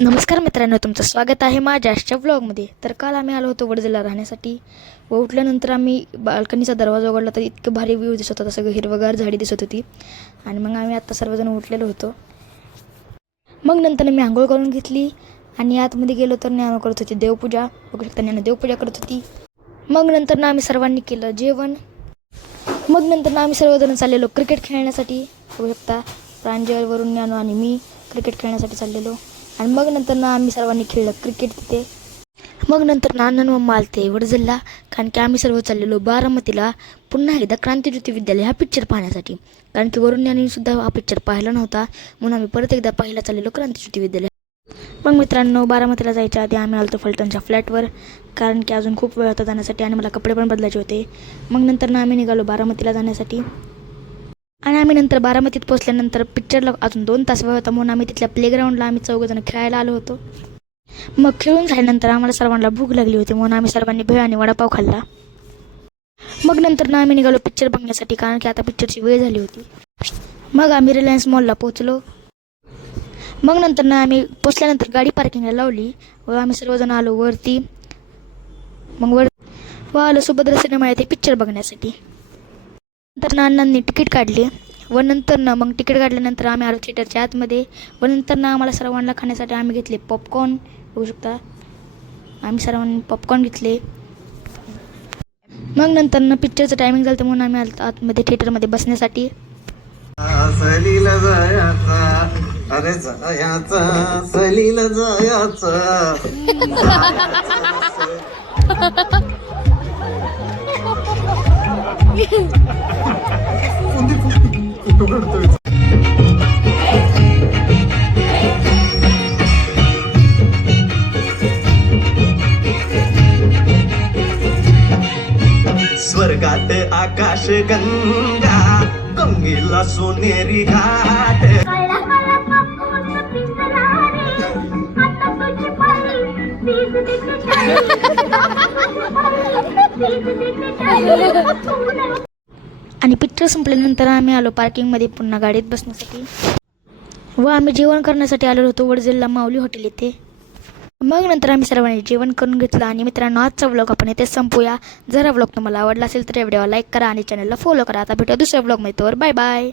नमस्कार मित्रांनो, तुमचं स्वागत आहे माझ्या आजच्या व्लॉगमध्ये. तर काल आम्ही आलो होतो वडजला राहण्यासाठी व उठल्यानंतर आम्ही बाल्कनीचा दरवाजा उघडला तर इतकं भारी व्ह्यू दिसत होता. सगळं हिरवगार झाडी दिसत होती आणि मग आम्ही आत्ता सर्वजण उठलेलो होतो. मग नंतर मी आंघोळ करून घेतली आणि आतमध्ये गेलो तर ज्ञानू करत होती देवपूजा. बघू शकता, ज्ञानू देवपूजा करत होती. मग नंतर आम्ही सर्वांनी केलं जेवण. मग नंतर आम्ही सर्वजण चाललेलो क्रिकेट खेळण्यासाठी. बघू शकता, प्रांजल, वरून, ज्ञानू आणि मी क्रिकेट खेळण्यासाठी चाललेलो. आणि मग नंतर आम्ही सर्वांनी खेळलं क्रिकेट तिथे. मग नंतर अण्णा मम्मा आलते वडजलला, कारण की आम्ही सर्व चाललेलो बारामतीला पुन्हा एकदा क्रांतिज्योती विद्यालय हा पिक्चर पाहण्यासाठी. कारण की वरून यांनी सुद्धा हा पिक्चर पाहिला नव्हता, म्हणून आम्ही परत एकदा पाहायला चाललेलो क्रांतिज्योती विद्यालय. मग मित्रांनो, बारामतीला जायच्या आधी आम्ही आलो फलटणच्या फ्लॅटवर, कारण की अजून खूप वेळ होता जाण्यासाठी आणि मला कपडे पण बदलायचे होते. मग नंतर आम्ही निघालो बारामतीला जाण्यासाठी. आणि आम्ही नंतर बारामतीत पोचल्यानंतर पिक्चरला अजून 2 तास वेळ होता, म्हणून आम्ही तिथल्या प्लेग्राऊंडला आम्ही चौघजण खेळायला आलो होतो. मग खेळून झाल्यानंतर आम्हाला सर्वांना भूक लागली होती, म्हणून आम्ही सर्वांनी भेळ आणि वडापाव खाल्ला. मग नंतर आम्ही निघालो पिक्चर बघण्यासाठी, कारण की आता पिक्चरची वेळ झाली होती. मग आम्ही रिलायन्स मॉलला पोहोचलो. मग नंतर आम्ही पोचल्यानंतर गाडी पार्किंगला लावली व आम्ही सर्वजण आलो वरती. मग आलो सुभद्रा सिनेमा येथे पिक्चर बघण्यासाठी. नंतर अण्णांनी तिकीट काढले व नंतर मग तिकीट काढल्यानंतर आम्ही आलो थिएटरच्या आतमध्ये. व नंतर आम्हाला सर्वांना खाण्यासाठी आम्ही घेतले पॉपकॉर्न. बघू शकता, आम्ही सर्वांनी पॉपकॉर्न घेतले. मग नंतर पिक्चरचं टायमिंग झालं म्हणून आम्ही आतमध्ये थिएटरमध्ये बसण्यासाठी. सहलीला जायचा, अरे जायचा सहलीला जायचा. स्वर्गात आकाश गंगा, गंगेला सोनेरी घाट. आणि पिक्चर संपल्यानंतर आम्ही आलो पार्किंगमध्ये पुन्हा गाडीत बसण्यासाठी व आम्ही जेवण करण्यासाठी आलो होतो वडजलला माऊली हॉटेल येथे. मग नंतर आम्ही सर्वांनी जेवण करून घेतलं. आणि मित्रांनो, आजचा व्लॉग आपण इथे संपूया. जर हा व्लॉग तुम्हाला आवडला असेल तर या व्हिडिओला लाईक करा आणि चॅनलला फॉलो करा. आता भेटूया दुसऱ्या व्लॉगमध्ये. तर बाय बाय.